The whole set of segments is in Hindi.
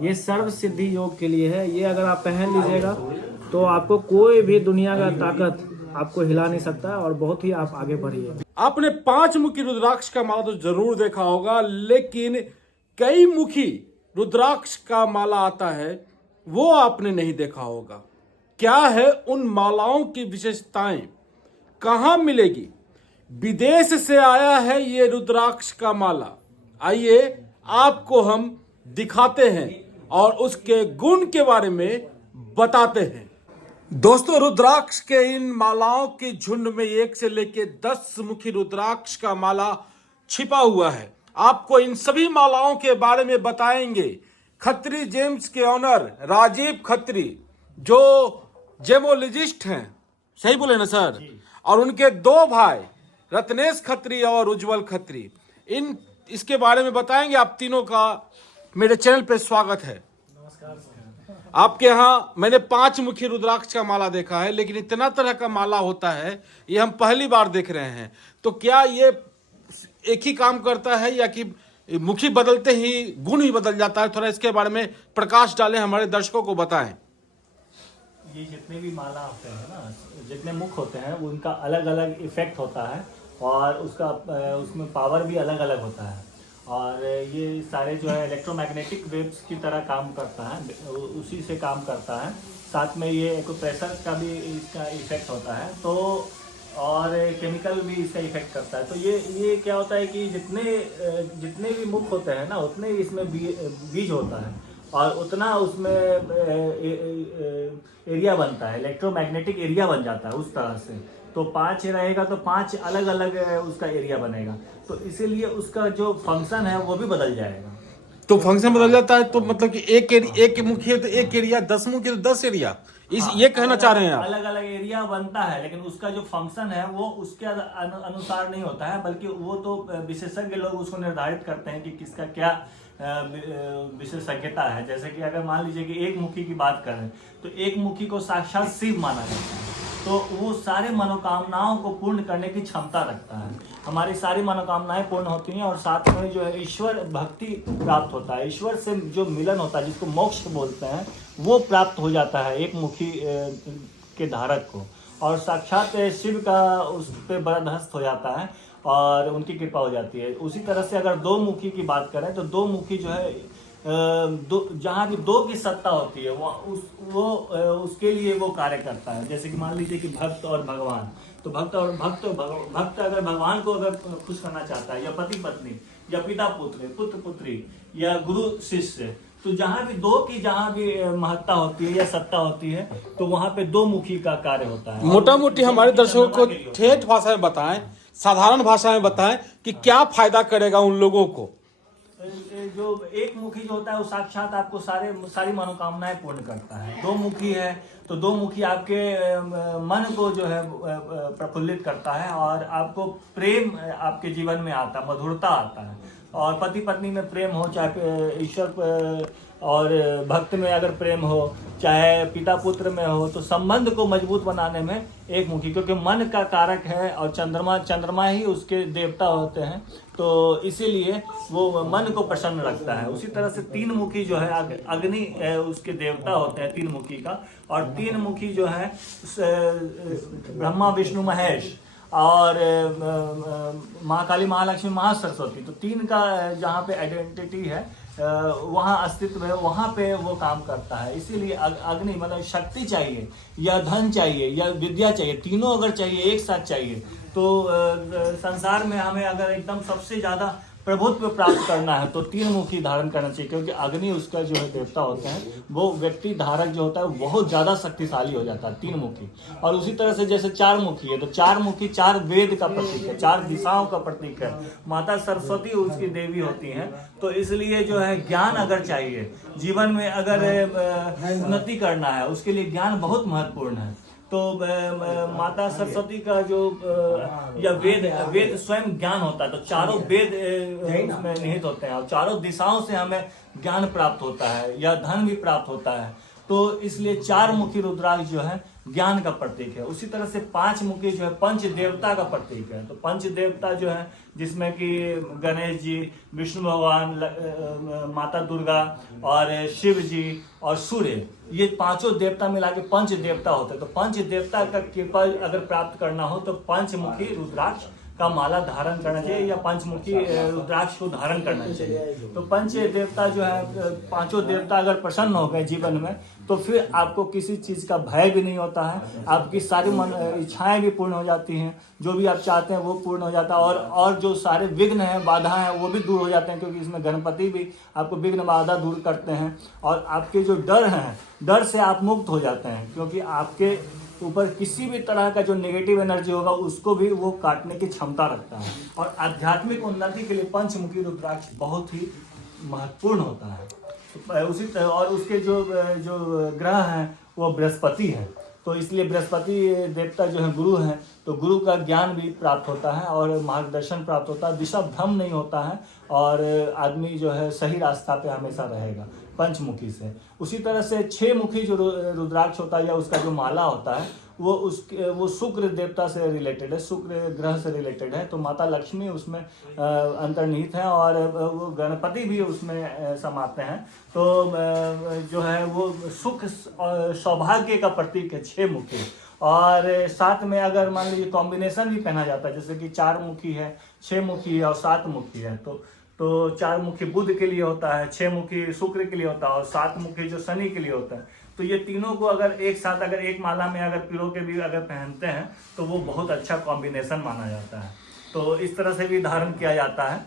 ये सर्व सिद्धि योग के लिए है। ये अगर आप पहन लीजिएगा तो आपको कोई भी दुनिया का ताकत आपको हिला नहीं सकता और बहुत ही आप आगे बढ़िए। आपने 5 मुखी रुद्राक्ष का माला तो जरूर देखा होगा, लेकिन कई मुखी रुद्राक्ष का माला आता है वो आपने नहीं देखा होगा। क्या है उन मालाओं की विशेषताएं, कहां मिलेगी? विदेश से आया है ये रुद्राक्ष का माला। आइए आपको हम दिखाते हैं और उसके गुण के बारे में बताते हैं। दोस्तों, रुद्राक्ष के इन मालाओं के झुंड में 1 से लेकर 10 मुखी रुद्राक्ष का माला छिपा हुआ है। आपको इन सभी मालाओं के बारे में बताएंगे खत्री जेम्स के ऑनर राजीव खत्री, जो जेमोलॉजिस्ट हैं, सही बोले ना सर, और उनके 2 भाई रत्नेश खत्री और उज्जवल खत्री। इसके बारे में बताएंगे। आप तीनों का मेरे चैनल पे स्वागत है। आपके यहाँ मैंने 5 मुखी रुद्राक्ष का माला देखा है, लेकिन इतना तरह का माला होता है ये हम पहली बार देख रहे हैं। तो क्या ये एक ही काम करता है या कि मुखी बदलते ही गुण ही बदल जाता है? थोड़ा इसके बारे में प्रकाश डालें, हमारे दर्शकों को बताएं। ये जितने भी माला होते हैं ना, जितने मुख होते हैं उनका अलग अलग इफेक्ट होता है और उसमें पावर भी अलग अलग होता है। और ये सारे जो है इलेक्ट्रोमैग्नेटिक वेव्स की तरह काम करता है, उसी से काम करता है। साथ में ये एक्यूप्रेशर का भी इसका इफेक्ट होता है, तो और केमिकल भी इसका इफेक्ट करता है। तो ये क्या होता है कि जितने भी मुख होते हैं ना, उतने इसमें बीज होता है और उतना उसमें एरिया बनता है, इलेक्ट्रोमैग्नेटिक एरिया बन जाता है उस तरह से। तो 5 रहेगा तो 5 अलग अलग उसका एरिया बनेगा, तो इसीलिए उसका जो फंक्शन है वो भी बदल जाएगा। तो फंक्शन बदल जाता है तो मतलब कि एक मुखी है तो एक एरिया, 10 मुखी तो 10 एरिया, ये कहना चाह रहे हैं आप? अलग अलग एरिया बनता है, लेकिन उसका जो फंक्शन है वो उसके अनुसार नहीं होता है, बल्कि वो तो विशेषज्ञ लोग उसको निर्धारित करते हैं कि किसका क्या विशेषज्ञता है। जैसे कि अगर मान लीजिए कि एक मुखी की बात करें तो एक मुखी को साक्षात शिव माना जाता है, तो वो सारे मनोकामनाओं को पूर्ण करने की क्षमता रखता है। हमारी सारी मनोकामनाएं पूर्ण होती हैं और साथ में जो है ईश्वर भक्ति प्राप्त होता है, ईश्वर से जो मिलन होता है जिसको मोक्ष बोलते हैं वो प्राप्त हो जाता है एक मुखी के धारक को, और साक्षात शिव का उस पर बरदहस्त हो जाता है और उनकी कृपा हो जाती है। उसी तरह से अगर 2 मुखी की बात करें तो 2 मुखी जो है जहाँ भी 2 की सत्ता होती है वो उसके लिए वो कार्य करता है। जैसे कि मान लीजिए कि भक्त और भगवान, तो भक्त अगर भगवान को अगर खुश करना चाहता है, या पति पत्नी, या पिता पुत्र पुत्री, या गुरु शिष्य, तो जहाँ भी 2 की जहाँ भी महत्ता होती है या सत्ता होती है तो वहाँ पे 2 मुखी का कार्य होता है। मोटा मोटी हमारे दर्शकों को ठेठ भाषा में बताएं, साधारण भाषा में बताएं कि क्या फायदा करेगा उन लोगों को। जो एक मुखी जो होता है वो साक्षात आपको सारी मनोकामनाएं पूर्ण करता है। 2 मुखी है तो 2 मुखी आपके मन को जो है प्रफुल्लित करता है और आपको प्रेम आपके जीवन में आता है, मधुरता आता है। और पति पत्नी में प्रेम हो, चाहे ईश्वर और भक्त में अगर प्रेम हो, चाहे पिता पुत्र में हो, तो संबंध को मजबूत बनाने में एक मुखी, क्योंकि मन का कारक है और चंद्रमा ही उसके देवता होते हैं, तो इसीलिए वो मन को प्रसन्न रखता है। उसी तरह से 3 मुखी जो है अग्नि उसके देवता होते हैं 3 मुखी का, और 3 मुखी जो है ब्रह्मा विष्णु महेश और महाकाली महालक्ष्मी महासरस्वती, तो 3 का जहाँ पे आइडेंटिटी है वहाँ अस्तित्व है, वहाँ पे वो काम करता है। इसीलिए अग्नि मतलब शक्ति चाहिए या धन चाहिए या विद्या चाहिए, तीनों अगर चाहिए एक साथ चाहिए तो संसार में हमें अगर एकदम सबसे ज़्यादा प्रभुत्व प्राप्त करना है तो 3 मुखी धारण करना चाहिए, क्योंकि अग्नि उसका जो है देवता होते हैं, वो व्यक्ति धारक जो होता है बहुत ज़्यादा शक्तिशाली हो जाता है 3 मुखी। और उसी तरह से जैसे 4 मुखी है तो 4 मुखी 4 वेद का प्रतीक है, 4 दिशाओं का प्रतीक है। माता सरस्वती उसकी देवी होती हैं, तो इसलिए जो है ज्ञान अगर चाहिए जीवन में, अगर उन्नति करना है उसके लिए ज्ञान बहुत महत्वपूर्ण है। तो माता सरस्वती का जो या वेद स्वयं ज्ञान होता है, तो चारों वेद उसमें निहित होते हैं और चारों दिशाओं से हमें ज्ञान प्राप्त होता है या धन भी प्राप्त होता है। तो इसलिए 4 मुखी रुद्राक्ष जो है ज्ञान का प्रतीक है। उसी तरह से 5 मुखी जो है पंच देवता का प्रतीक है। तो पंच देवता जो है जिसमें कि गणेश जी, विष्णु भगवान, माता दुर्गा और शिव जी और सूर्य, ये 5 देवता मिला के पंच देवता होते हैं। तो पंच देवता का कृपा अगर प्राप्त करना हो तो पंचमुखी रुद्राक्ष का माला धारण करना चाहिए या पंचमुखी रुद्राक्ष को धारण करना चाहिए। तो पंच देवता जो है 5 देवता अगर प्रसन्न हो गए जीवन में तो फिर आपको किसी चीज का भय भी नहीं होता है, आपकी सारी इच्छाएं भी पूर्ण हो जाती हैं, जो भी आप चाहते हैं वो पूर्ण हो जाता है और जो सारे विघ्न हैं, बाधा हैं, वो भी दूर हो जाते हैं, क्योंकि इसमें गणपति भी आपको विघ्न बाधा दूर करते हैं। और आपके जो डर हैं, डर से आप मुक्त हो जाते हैं, क्योंकि आपके ऊपर किसी भी तरह का जो नेगेटिव एनर्जी होगा उसको भी वो काटने की क्षमता रखता है। और आध्यात्मिक उन्नति के लिए पंचमुखी रुद्राक्ष बहुत ही महत्वपूर्ण होता है। उसी तरह और उसके जो ग्रह हैं वो बृहस्पति हैं, तो इसलिए बृहस्पति देवता जो है गुरु हैं, तो गुरु का ज्ञान भी प्राप्त होता है और मार्गदर्शन प्राप्त होता है, दिशा भ्रम नहीं होता है और आदमी जो है सही रास्ता पे हमेशा रहेगा पंचमुखी से। उसी तरह से 6 मुखी जो रुद्राक्ष होता है या उसका जो माला होता है वो शुक्र देवता से रिलेटेड है, शुक्र ग्रह से रिलेटेड है। तो माता लक्ष्मी उसमें अंतर्निहित है और वो गणपति भी उसमें समाते हैं। तो जो है वो सुख और सौभाग्य का प्रतीक है 6 मुखी। और साथ में अगर मान लीजिए कॉम्बिनेशन भी पहना जाता है, जैसे कि 4 मुखी है, 6 मुखी है और 7 मुखी है, तो 4 मुखी बुध के लिए होता है, 6 मुखी शुक्र के लिए होता है और 7 मुखी जो शनि के लिए होता है। तो ये तीनों को अगर एक साथ अगर एक माला में अगर पिरो के भी अगर पहनते हैं तो वो बहुत अच्छा कॉम्बिनेशन माना जाता है। तो इस तरह से भी धारण किया जाता है,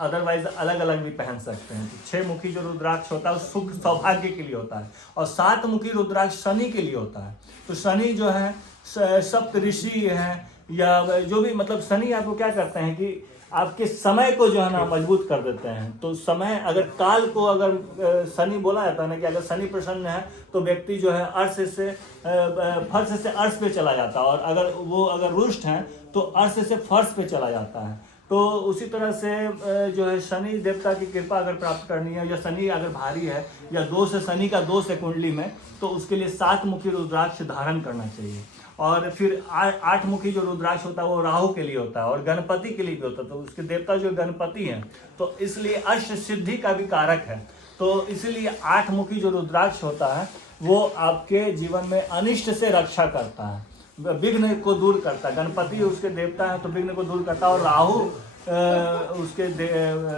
अदरवाइज अलग अलग भी पहन सकते हैं। तो 6 मुखी जो रुद्राक्ष होता है वो सुख सौभाग्य के लिए होता है और 7 मुखी रुद्राक्ष शनि के लिए होता है। तो शनि जो है सप्त ऋषि हैं या जो भी, मतलब शनि आपको क्या करते हैं कि आपके समय को जो है ना मजबूत कर देते हैं। तो समय अगर काल को अगर शनि बोला जाता है ना कि अगर शनि प्रसन्न है तो व्यक्ति जो है अर्श से फर्श से अर्श पे चला जाता है और अगर रुष्ट है तो अर्श से फर्श पे चला जाता है। तो उसी तरह से जो है शनि देवता की कृपा अगर प्राप्त करनी है या शनि अगर भारी है या दोष है, शनि का दोष है कुंडली में, तो उसके लिए 7 मुखी रुद्राक्ष धारण करना चाहिए। और फिर 8 मुखी जो रुद्राक्ष होता है वो राहु के लिए होता है और गणपति के लिए भी होता है। तो उसके देवता जो गणपति हैं, तो इसलिए अष्ट सिद्धि का भी कारक है। तो इसीलिए 8 मुखी जो रुद्राक्ष होता है वो आपके जीवन में अनिष्ट से रक्षा करता है, विघ्न को दूर करता है। गणपति उसके देवता है तो विघ्न को दूर करता है और राहु उसके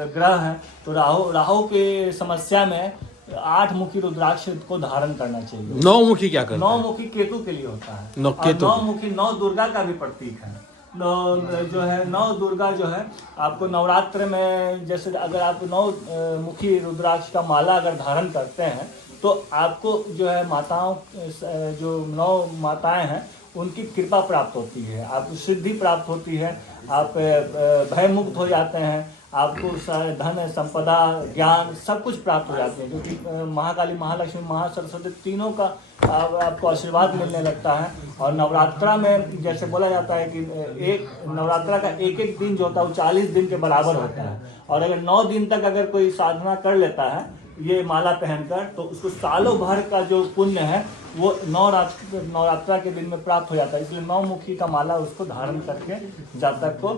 ग्रह हैं, तो राहु के समस्या में 8 मुखी रुद्राक्ष को धारण करना चाहिए। 9 मुखी क्या करता है? 9 मुखी केतु के लिए होता है। 9 मुखी 9 दुर्गा का भी प्रतीक है। जो है 9 दुर्गा जो है आपको नवरात्र में, जैसे अगर आप 9 मुखी रुद्राक्ष का माला अगर धारण करते हैं तो आपको जो है माताओं, जो 9 माताएं हैं उनकी कृपा प्राप्त होती है, आपको सिद्धि प्राप्त होती है, आप भय मुक्त हो जाते हैं, आपको धन संपदा ज्ञान सब कुछ प्राप्त हो जाते हैं, क्योंकि महाकाली, महालक्ष्मी, महासरस्वती तीनों का आपको आशीर्वाद मिलने लगता है। और नवरात्रा में जैसे बोला जाता है कि एक नवरात्रा का एक दिन जो होता है वो 40 दिन के बराबर होता है। और अगर 9 दिन तक अगर कोई साधना कर लेता है ये माला पहनकर, तो उसको सालों भर का जो पुण्य है वो नवरात्रा के दिन में प्राप्त हो जाता है। इसलिए 9 मुखी का माला उसको धारण करके जातक को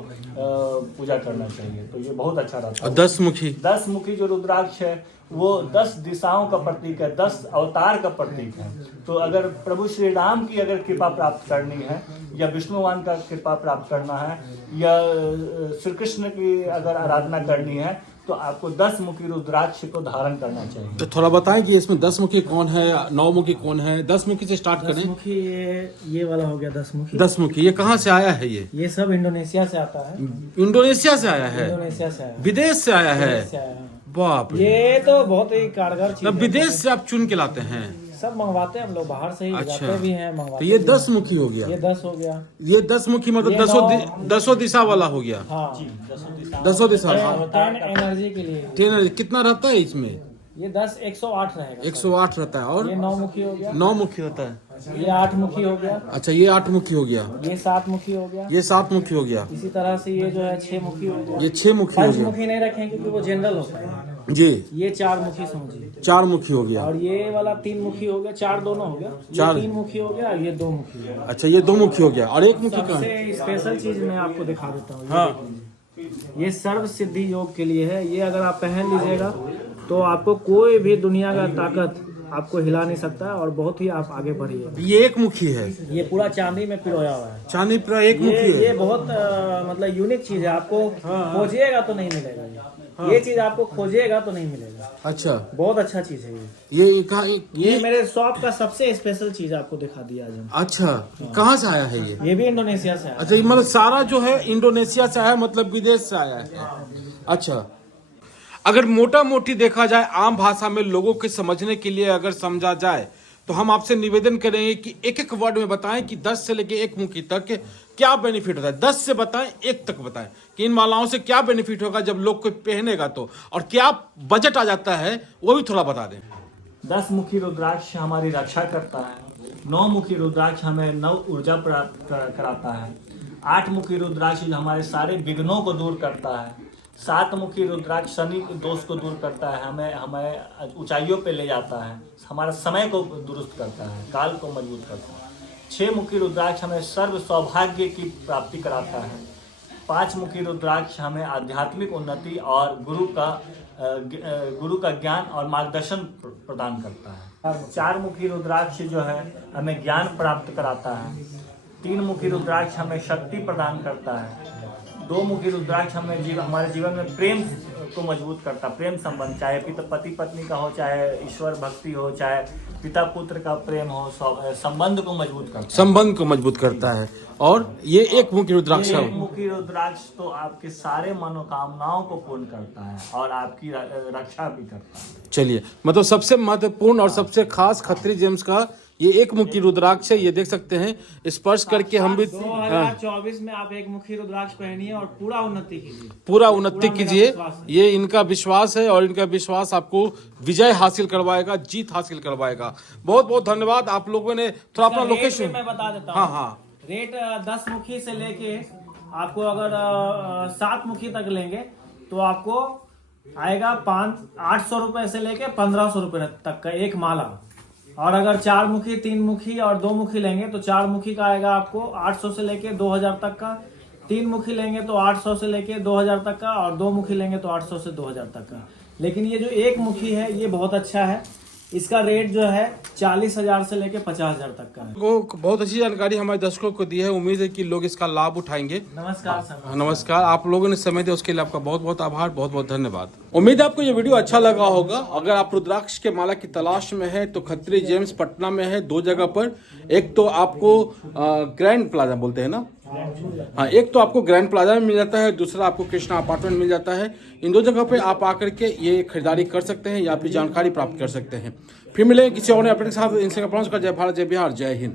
पूजा करना चाहिए। तो ये बहुत अच्छा रहता है। 10 मुखी जो रुद्राक्ष है वो 10 दिशाओं का प्रतीक है, 10 अवतार का प्रतीक है। तो अगर प्रभु श्री राम की अगर कृपा प्राप्त करनी है या विष्णु भगवान का कृपा प्राप्त करना है या श्री कृष्ण की अगर आराधना करनी है तो आपको 10 मुखी रुद्राक्ष को धारण करना चाहिए। तो थोड़ा बताएं कि इसमें 10 मुखी कौन है, 9 मुखी कौन है? 10 मुखी से स्टार्ट करें। 10 मुखी ये वाला हो गया 10 मुखी। 10 मुखी ये कहाँ से आया है? ये सब इंडोनेशिया से आता है। इंडोनेशिया से आया है? इंडोनेशिया से आया, विदेश से आया है? बाप रे, ये तो बहुत ही कारगर चीज है। विदेश से आप चुन के लाते हैं? सब मंगवाते हैं हम लोग, बाहर से ही जाते भी हैं, मंगवाते। तो ये 10 मुखी हो गया। ये 10 हो गया। ये 10 मुखी मतलब 10 दिशा वाला हो गया। हाँ, 10 दिशा। 10 एनर्जी के लिए। 10 कितना रहता है इसमें? ये 10 108 रहेगा। 108 रहता है। और ये 9 मुखी हो गया। 9 मुखी होता है। ये 8 मुखी हो गया। अच्छा, ये 8 मुखी हो गया। ये 7 मुखी हो गया। ये 7 मुखी हो गया। इसी तरह से ये जो है 6 मुखी हो गया। ये 6 मुखी हो गया। 5 मुखी नहीं रखेंगे क्योंकि वो जनरल होता है। जी, ये 4 मुखी समझिए, 4 मुखी हो गया। और ये वाला 3 मुखी हो गया, 4 दोनों हो गया, ये 4 3 मुखी हो गया, और ये 2 मुखी हो गया। अच्छा, ये 2 मुखी हो गया और 1 मुखी कहाँ है? सबसे स्पेशल चीज मैं आपको दिखा देता हूँ। हाँ। ये सर्व सिद्धि योग के लिए है। ये अगर आप पहन लीजिएगा तो आपको कोई भी दुनिया का ताकत आपको हिला नहीं सकता है, और बहुत ही आप आगे बढ़िए। ये 1 मुखी है, ये पूरा चांदी में पिरोया हुआ है। चांदी पर 1 मुखी ये है। बहुत मतलब यूनिक चीज है। आपको खोजिएगा तो नहीं मिलेगा। ये चीज आपको खोजिएगा तो नहीं मिलेगा। अच्छा, बहुत अच्छा चीज है ये। ये कहाँ? ये मेरे शॉप का सबसे स्पेशल चीज आपको दिखा दिया आज हम। अच्छा, कहाँ से आया है ये? ये भी इंडोनेशिया से है। अच्छा, ये मतलब सारा जो है इंडोनेशिया से आया, मतलब विदेश से आया है। अच्छा, अगर मोटा मोटी देखा जाए, आम भाषा में लोगों के समझने के लिए अगर समझा जाए, तो हम आपसे निवेदन करेंगे कि एक एक वर्ड में बताएं कि 10 से लेके 1 मुखी तक क्या बेनिफिट होता है। 10 से बताएं, 1 तक बताएं कि इन मालाओं से क्या बेनिफिट होगा जब लोग कोई पहनेगा तो, और क्या बजट आ जाता है वो भी थोड़ा बता दें। 10 मुखी रुद्राक्ष हमारी रक्षा करता है। 9 मुखी रुद्राक्ष हमें नव ऊर्जा प्राप्त कराता है। 8 मुखी रुद्राक्ष जो हमारे सारे विघ्नों को दूर करता है। 7 मुखी रुद्राक्ष शनि के दोष को दूर करता है, हमें ऊंचाइयों पे ले जाता है, हमारा समय को दुरुस्त करता है, काल को मजबूत करता है। 6 मुखी रुद्राक्ष हमें सर्व सौभाग्य की प्राप्ति कराता है। 5 मुखी रुद्राक्ष हमें आध्यात्मिक उन्नति और गुरु का ज्ञान और मार्गदर्शन प्रदान करता है। 4 मुखी रुद्राक्ष जो है हमें ज्ञान प्राप्त कराता है। 3 मुखी रुद्राक्ष हमें शक्ति प्रदान करता है। 2 मुखी रुद्राक्ष हमें हमारे जीवन में प्रेम को मजबूत करता है। प्रेम संबंध, चाहे पति पत्नी का हो, चाहे ईश्वर भक्ति हो, चाहे पिता पुत्र का प्रेम हो, संबंध को मजबूत करता है। संबंध को मजबूत करता है। और ये 1 मुखी रुद्राक्ष है। 1 मुखी रुद्राक्ष तो आपके सारे मनोकामनाओं को पूर्ण करता है और आपकी रक्षा भी करता है। चलिए, मतलब सबसे महत्वपूर्ण और सबसे खास खत्री जेम्स का ये 1 मुखी रुद्राक्ष है। ये देख सकते हैं, स्पर्श करके हम भी 2024 में आप 1 मुखी रुद्राक्ष पहनिए और पूरा उन्नति कीजिए। पूरा उन्नति कीजिए। ये इनका विश्वास है और इनका विश्वास आपको विजय हासिल करवाएगा, जीत हासिल करवाएगा। बहुत बहुत धन्यवाद आप लोगों ने। थोड़ा अपना लोकेशन मैं बता देता हूँ। हाँ हाँ, रेट 10 मुखी से लेके आपको अगर 7 मुखी तक लेंगे तो आपको आएगा 800 रुपए से लेके 1500 रुपए तक का एक माला। और अगर 4 मुखी, 3 मुखी और 2 मुखी लेंगे तो 4 मुखी का आएगा आपको 800 से लेके 2000 तक का। 3 मुखी लेंगे तो 800 से लेके 2000 तक का, और 2 मुखी लेंगे तो 800 से 2000 तक का। लेकिन ये जो 1 मुखी है ये बहुत अच्छा है। इसका रेट जो है 40,000 से लेके 50,000 तक का है। को बहुत अच्छी जानकारी हमारे दर्शकों को दी है। उम्मीद है कि लोग इसका लाभ उठाएंगे। नमस्कार सर। नमस्कार, आप लोगों ने समय दिया उसके लिए आपका बहुत बहुत आभार, बहुत बहुत धन्यवाद। उम्मीद है आपको ये वीडियो अच्छा लगा होगा। अगर आप रुद्राक्ष के माला की तलाश में है तो खत्री जेम्स पटना में है 2 जगह पर। एक तो आपको ग्रैंड प्लाजा बोलते हैं ना, हाँ, एक तो आपको ग्रैंड प्लाजा में मिल जाता है, दूसरा आपको कृष्णा अपार्टमेंट मिल जाता है। इन 2 जगह पे आप आकर के ये खरीदारी कर सकते हैं या फिर जानकारी प्राप्त कर सकते हैं। फिर मिलेंगे किसी और अपने साथ। इनसे जय भारत, जय बिहार, जय हिंद।